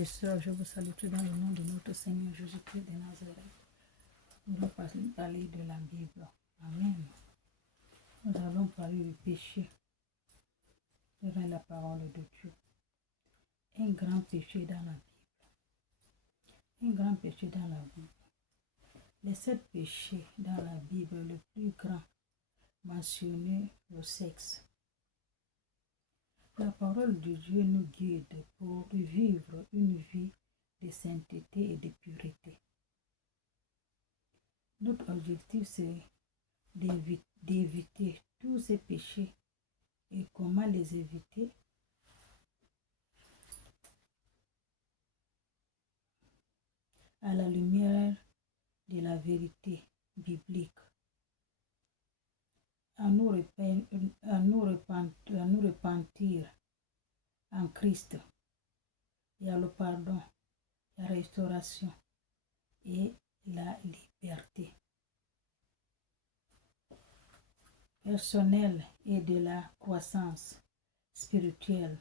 et sœurs, je vous salue tous dans le nom de notre Seigneur Jésus-Christ de Nazareth. Nous allons parler de la Bible. Amen. Nous allons parler du péché devant la parole de Dieu. Un grand péché dans la Bible. Un grand péché dans la Bible. Les 7 péchés dans la Bible, le plus grand mentionné le sexe. La parole de Dieu nous guide pour vivre une vie de sainteté et de pureté. Notre objectif, c'est d'éviter tous ces péchés. Et comment les éviter? À la lumière de la vérité biblique. À nous repentir en Christ. Il y a le pardon, la restauration et la liberté personnelle et de la croissance spirituelle,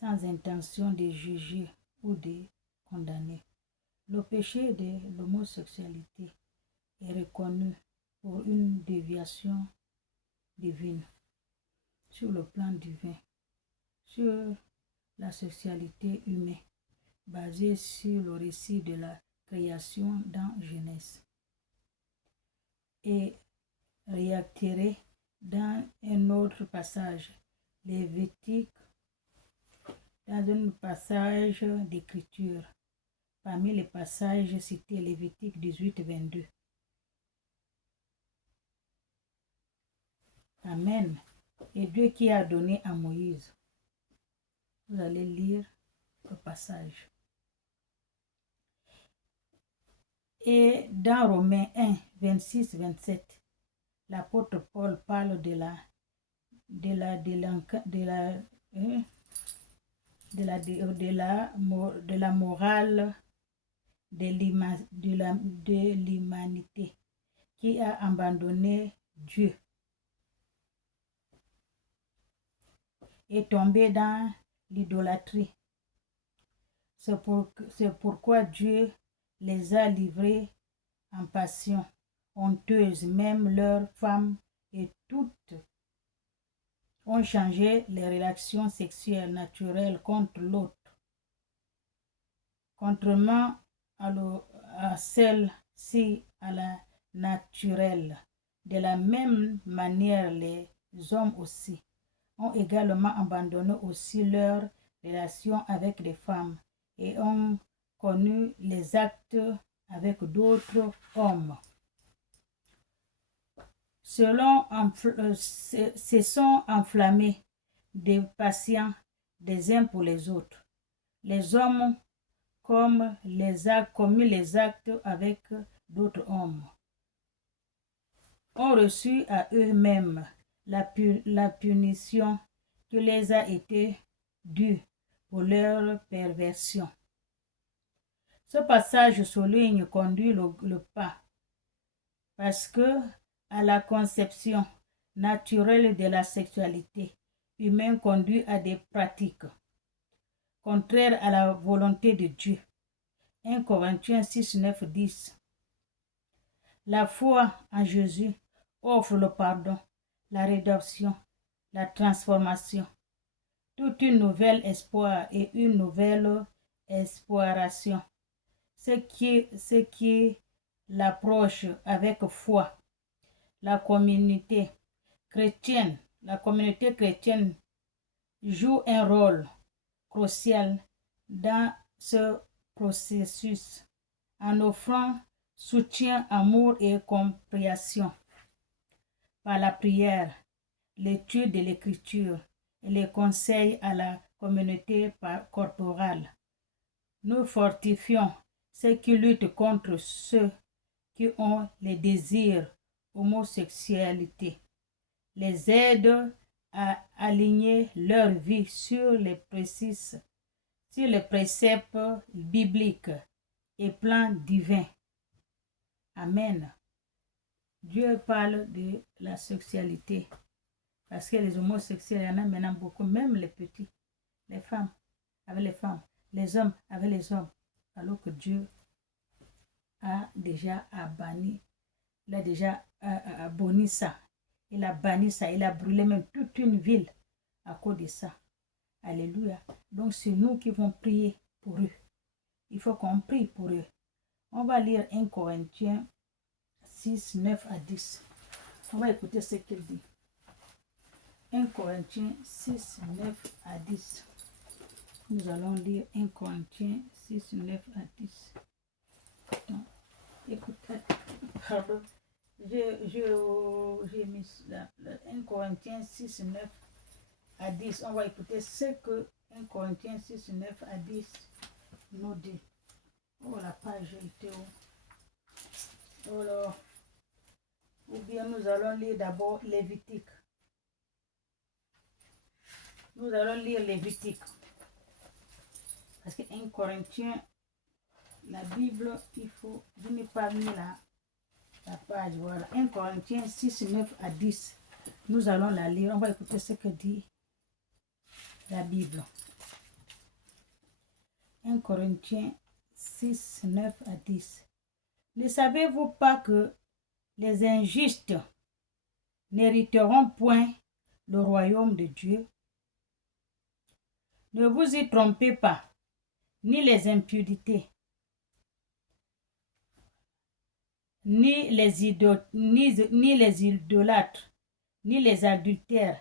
sans intention de juger ou de condamner. Le péché de l'homosexualité est reconnu pour une déviation divine sur le plan divin, sur la sexualité humaine, basée sur le récit de la création dans Genèse, et réitéré dans un autre passage, Lévitique, dans un passage d'écriture. Parmi les passages cités, Lévitique 18, 22. Amen. Et Dieu qui a donné à Moïse. Vous allez lire le passage. Et dans Romains 1, 26, 27, l'apôtre Paul parle de la morale de l'humanité qui a abandonné Dieu et tombé dans l'idolâtrie. C'est pourquoi Dieu les a livrés en passion honteuse, même leurs femmes et toutes ont changé les relations sexuelles naturelles contre l'autre, contrairement à celle-ci à la naturelle. De la même manière, les hommes aussi ont également abandonné aussi leurs relations avec les femmes et ont connu les actes avec d'autres hommes. Se sont enflammés des passions des uns pour les autres. Les hommes commis les actes avec d'autres hommes ont reçu à eux-mêmes la punition qui les a été due pour leur perversion. Ce passage souligne conduit le pas parce que à la conception naturelle de la sexualité humaine conduit à des pratiques contraires à la volonté de Dieu. 1 Corinthiens 6, 9, 10. La foi en Jésus offre le pardon, la rédemption, la transformation, toute une nouvelle espoir et une nouvelle espération. Ce qui l'approche avec foi. La communauté chrétienne joue un rôle crucial dans ce processus en offrant soutien, amour et compréhension par la prière, l'étude de l'écriture et les conseils à la communauté corporale. Nous fortifions ceux qui luttent contre ceux qui ont les désirs homosexualité, les aide à aligner leur vie sur les préceptes bibliques et plans divins. Amen. Dieu parle de la sexualité parce que les homosexuels, il y en a maintenant beaucoup, même les petits, les femmes, avec les femmes. les hommes avec les hommes, alors que Dieu a déjà banni, il a déjà aboli ça. Il a banni ça, il a brûlé même toute une ville à cause de ça. Alléluia. Donc c'est nous qui vont prier pour eux. Il faut qu'on prie pour eux. On va lire 1 Corinthiens 6, 9 à 10. On va écouter ce qu'il dit. 1 Corinthiens 6, 9 à 10. Nous allons lire 1 Corinthiens 6, 9 à 10. Écoutez, pardon. J'ai mis 1 Corinthiens 6, 9 à 10. On va écouter ce que 1 Corinthiens 6, 9 à 10 nous dit. Oh, la page était où? Oh là. Ou bien nous allons lire d'abord Lévitique. Nous allons lire Lévitique. Parce que 1 Corinthiens, la Bible, il faut, je n'ai pas mis la page, voilà. 1 Corinthiens 6, 9 à 10. Nous allons la lire. On va écouter ce que dit la Bible. 1 Corinthiens 6, 9 à 10. Ne savez-vous pas que les injustes n'hériteront point le royaume de Dieu? Ne vous y trompez pas, ni les impudités, ni les idolâtres, ni les adultères,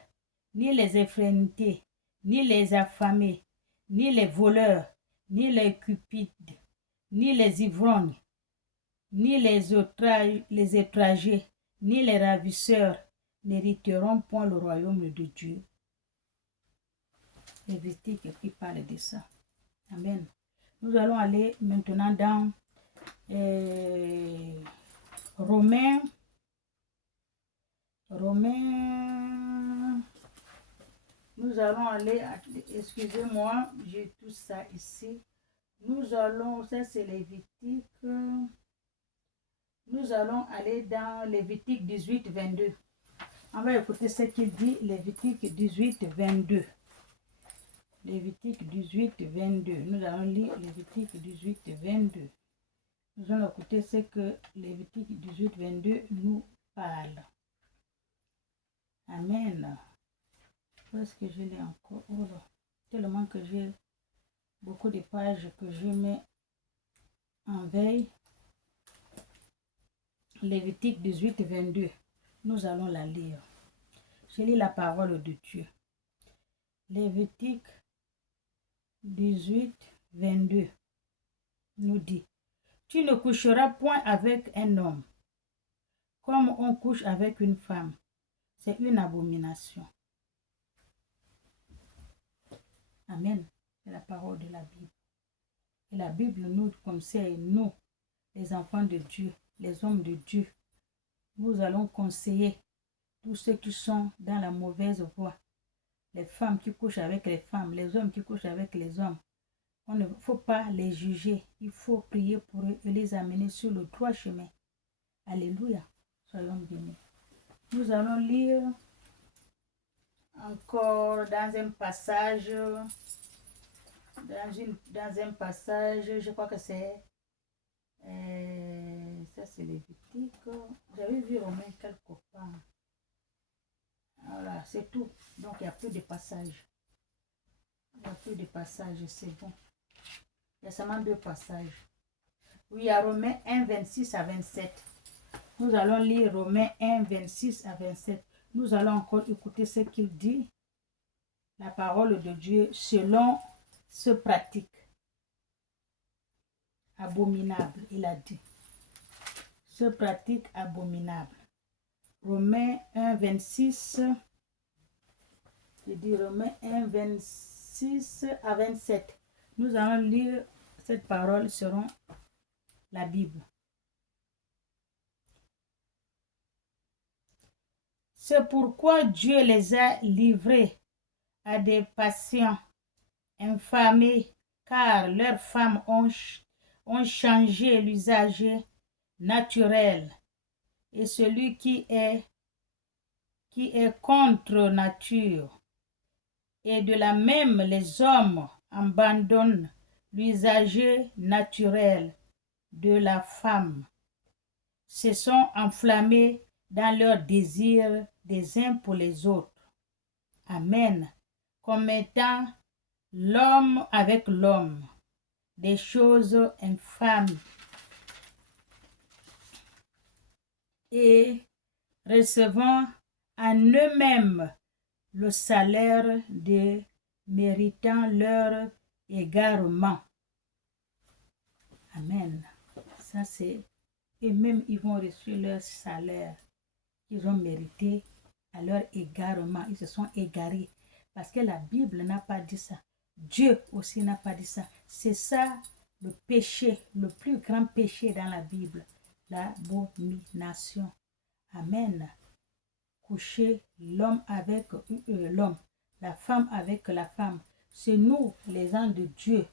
ni les effrénités, ni les affamés, ni les voleurs, ni les cupides, ni les ivrognes, ni les étrangers, ni les ravisseurs n'hériteront point le royaume de Dieu. Lévitique qui parle de ça. Amen. Nous allons aller maintenant dans Romains. Nous allons aller, excusez-moi, j'ai tout ça ici. Nous allons, ça c'est Lévitique. Nous allons aller dans Lévitique 18, 22. On va écouter ce qu'il dit, Lévitique 18, 22. Lévitique 18, 22. Nous allons lire Lévitique 18, 22. Nous allons écouter ce que Lévitique 18, 22 nous parle. Amen. Parce que je l'ai encore. Oh là, tellement que j'ai beaucoup de pages que je mets en veille. Lévitique 18, 22. Nous allons la lire. Je lis la parole de Dieu. Lévitique 18, 22 nous dit: Tu ne coucheras point avec un homme, comme on couche avec une femme. C'est une abomination. Amen. C'est la parole de la Bible. Et la Bible nous conseille, nous, les enfants de Dieu, les hommes de Dieu. Nous allons conseiller tous ceux qui sont dans la mauvaise voie. Les femmes qui couchent avec les femmes, les hommes qui couchent avec les hommes. On ne faut pas les juger. Il faut prier pour eux et les amener sur le droit chemin. Alléluia. Soyons bénis. Nous allons lire encore dans un passage, je crois que c'est, ça c'est Lévitique. J'avais vu Romain quelque part. Voilà, c'est tout. Donc il n'y a plus de passages. Il n'y a plus de passages, c'est bon. Il y a seulement 2 passages. Oui, il y a Romains 1, 26 à 27. Nous allons lire Romains 1, 26 à 27. Nous allons encore écouter ce qu'il dit. La parole de Dieu selon ce pratique abominable, il a dit. Ce pratique abominable. Romains 1, 26. Je dis Romains 1, 26 à 27. Nous allons lire cette parole selon la Bible. C'est pourquoi Dieu les a livrés à des passions infamées, car leurs femmes ont changé l'usage naturel. Et celui qui est contre nature. Et de la même, les hommes abandonnent l'usage naturel de la femme, se sont enflammés dans leurs désirs des uns pour les autres. Amen. Commettant l'homme avec l'homme, des choses infâmes et recevant en eux-mêmes le salaire de méritant leur égarement. Amen. Ça c'est, et même ils vont reçu leur salaire qu'ils ont mérité à leur égarement. Ils se sont égarés parce que la Bible n'a pas dit ça. Dieu aussi n'a pas dit ça. C'est ça le péché, le plus grand péché dans la Bible, l'abomination. Amen. Coucher l'homme avec l'homme, la femme avec la femme. C'est nous, les gens de Dieu,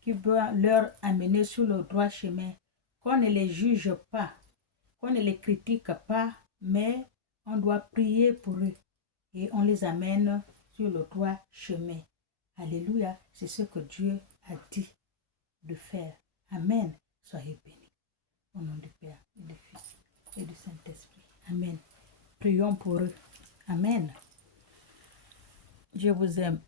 qui doit leur amener sur le droit chemin, qu'on ne les juge pas, qu'on ne les critique pas, mais on doit prier pour eux et on les amène sur le droit chemin. Alléluia, c'est ce que Dieu a dit de faire. Amen. Soyez bénis. Au nom du Père et du Fils et du Saint-Esprit. Amen. Prions pour eux. Amen. Je vous aime.